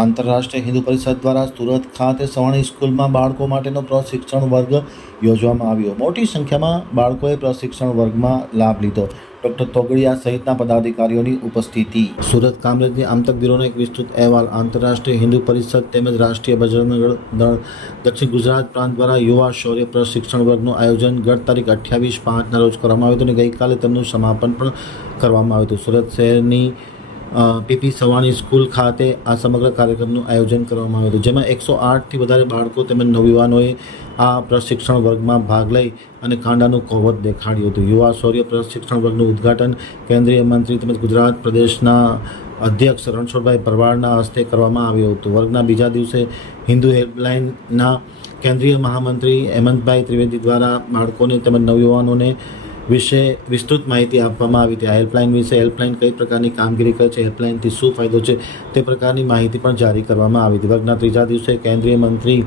આંતરરાષ્ટ્રીય હિન્દુ પરિષદ દ્વારા સુરત ખાતે સવાણી સ્કૂલમાં બાળકો માટેનો પ્રશિક્ષણ વર્ગ યોજવામાં આવ્યો. મોટી સંખ્યામાં બાળકોએ પ્રશિક્ષણ વર્ગમાં લાભ લીધો. ડૉક્ટર તોગડિયા સહિતના પદાધિકારીઓની ઉપસ્થિતિ. સુરત કામરેજની આમતક બ્યુરોનો એક વિસ્તૃત અહેવાલ. આંતરરાષ્ટ્રીય હિન્દુ પરિષદ તેમજ રાષ્ટ્રીય બજરંગ દળ દક્ષિણ ગુજરાત પ્રાંત દ્વારા યુવા શૌર્ય પ્રશિક્ષણ વર્ગનું આયોજન ગત તારીખ અઠ્યાવીસ પાંચના રોજ કરવામાં આવ્યું હતું અને ગઈકાલે તેમનું સમાપન પણ કરવામાં આવ્યું હતું. સુરત શહેરની પીપી સવાણી સ્કૂલ ખાતે આ સમગ્ર કાર્યક્રમનું આયોજન કરવામાં આવ્યું હતું. જેમાં એકસો આઠથી વધારે બાળકો તેમજ નવયુવાનોએ આ પ્રશિક્ષણ વર્ગમાં ભાગ લઈ અને કાંડાનું કોવત દેખાડ્યું હતું. યુવા શૌર્ય પ્રશિક્ષણ વર્ગનું ઉદ્ઘાટન કેન્દ્રીય મંત્રી તેમજ ગુજરાત પ્રદેશના અધ્યક્ષ રણછોડભાઈ પરવારના હસ્તે કરવામાં આવ્યું હતું. વર્ગના બીજા દિવસે હિન્દુ હેલ્પલાઇનના કેન્દ્રીય મહામંત્રી હેમંતભાઈ ત્રિવેદી દ્વારા બાળકોને તેમજ નવયુવાનોને વિશે વિસ્તૃત માહિતી આપવામાં આવી હતી. આ હેલ્પલાઇન વિશે હેલ્પલાઇન કઈ પ્રકારની કામગીરી કરે છે, હેલ્પલાઇનથી શું ફાયદો છે, તે પ્રકારની માહિતી પણ જારી કરવામાં આવી હતી. વર્ગના ત્રીજા દિવસે કેન્દ્રીય મંત્રી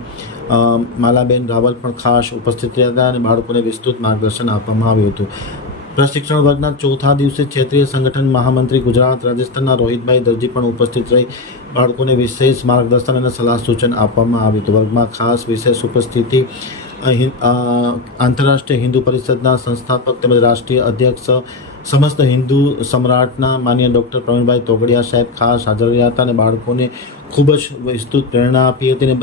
માલાબેન રાવલ પણ ખાસ ઉપસ્થિત રહ્યા હતા અને બાળકોને વિસ્તૃત માર્ગદર્શન આપવામાં આવ્યું હતું. પ્રશિક્ષણ વર્ગના ચોથા દિવસે ક્ષેત્રીય સંગઠન મહામંત્રી ગુજરાત, રાજસ્થાનના રોહિતભાઈ દરજી પણ ઉપસ્થિત રહી બાળકોને વિશેષ માર્ગદર્શન અને સલાહ સૂચન આપવામાં આવ્યું હતું. વર્ગમાં ખાસ વિશેષ ઉપસ્થિતિ આંતરરાષ્ટ્રીય હિન્દુ પરિષદના સંસ્થાપક તેમજ રાષ્ટ્રીય અધ્યક્ષ સમસ્ત હિન્દુ સમ્રાટના માન્ય ડૉક્ટર પ્રવીણભાઈ તોગડિયા સાહેબ ખાસ હાજર રહ્યા હતા અને બાળકોને ખૂબ જ વિસ્તૃત પ્રેરણા આપી હતી અને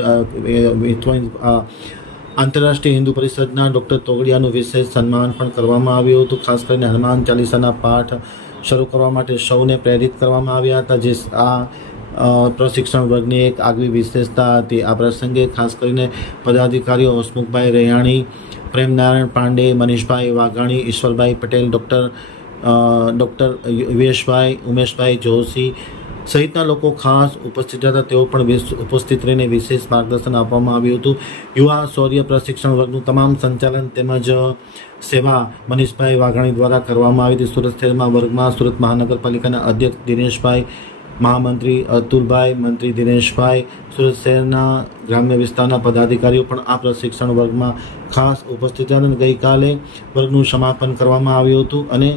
આંતરરાષ્ટ્રીય હિન્દુ પરિષદના ડૉક્ટર તોગડિયાનું વિશેષ સન્માન પણ કરવામાં આવ્યું હતું. ખાસ કરીને હનુમાન ચાલીસાના પાઠ શરૂ કરવા માટે સૌને પ્રેરિત કરવામાં આવ્યા હતા. જે આ પ્રશિક્ષણ વર્ગની એક આગવી વિશેષતા હતી. આ પ્રસંગે ખાસ કરીને પદાધિકારીઓ હસમુખભાઈ રૈયાણી પ્રેમનારાયણ પાંડે, મનીષભાઈ વાઘાણી, ઈશ્વરભાઈ પટેલ, ડૉક્ટર ડૉક્ટર યુવેશભાઈ, ઉમેશભાઈ જોશી સહિતના લોકો ખાસ ઉપસ્થિત હતા. તેઓ પણ ઉપસ્થિત રહીને વિશેષ માર્ગદર્શન આપવામાં આવ્યું હતું. યુવા શૌર્ય પ્રશિક્ષણ વર્ગનું તમામ સંચાલન તેમજ સેવા મનીષભાઈ વાઘાણી દ્વારા કરવામાં આવી હતી. સુરત શહેરમાં વર્ગમાં સુરત મહાનગરપાલિકાના અધ્યક્ષ દિનેશભાઈ મહામંત્રી અતુલભાઈ, મંત્રી દિનેશભાઈ સુરત શહેરના ગ્રામ્ય વિસ્તારના પદાધિકારીઓ પણ આ પ્રશિક્ષણ વર્ગમાં ખાસ ઉપસ્થિત અને ગઈકાલે વર્ગનું સમાપન કરવામાં આવ્યું હતું અને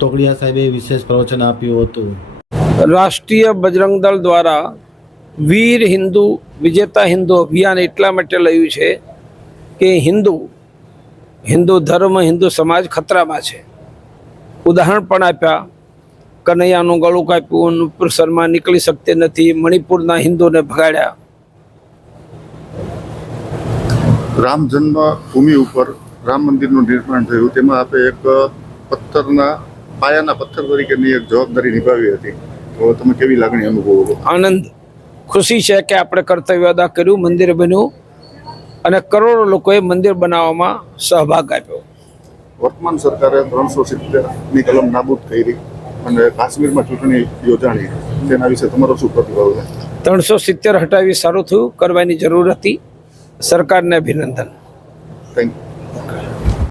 તોગડિયા સાહેબે વિશેષ પ્રવચન આપ્યું હતું. રાષ્ટ્રીય બજરંગ દળ દ્વારા વીર હિન્દુ, વિજેતા હિન્દુ અભિયાન એટલા માટે લયું છે કે હિન્દુ હિન્દુ ધર્મ, હિન્દુ સમાજ ખતરામાં છે. ઉદાહરણ પણ આપ્યા. કનૈયાનું ગળું કાપ્યું શર્મા નીકળી શકતી નથી. મણિપુરના હિન્દુને ભગાડ્યા. રામ જન્મભૂમિ ઉપર રામ મંદિરનું નિર્માણ થયું. તેમાં આપણે એક પથ્થરના પાયાના પથ્થર તરીકેની એક જવાબદારી નિભાવી હતી. તો તમે કેવી લાગણી અનુભવો? આનંદ ખુશી છે કે આપણે કર્તવ્ય અદા કર્યું મંદિર બન્યું અને કરોડો લોકોએ મંદિર બનાવવામાં સહભાગ આપ્યો. વર્તમાન સરકારે ત્રણસો સિત્તેરની કલમ નાબૂદ કરી. અને કાશ્મીરમાં ચૂંટણી યોજાણી તેના વિશે તમારો શું પ્રતિભાવ છે? ત્રણસો સિત્તેર હટાવી સારું થયું કરવાની જરૂર હતી. સરકારને અભિનંદન. Thank you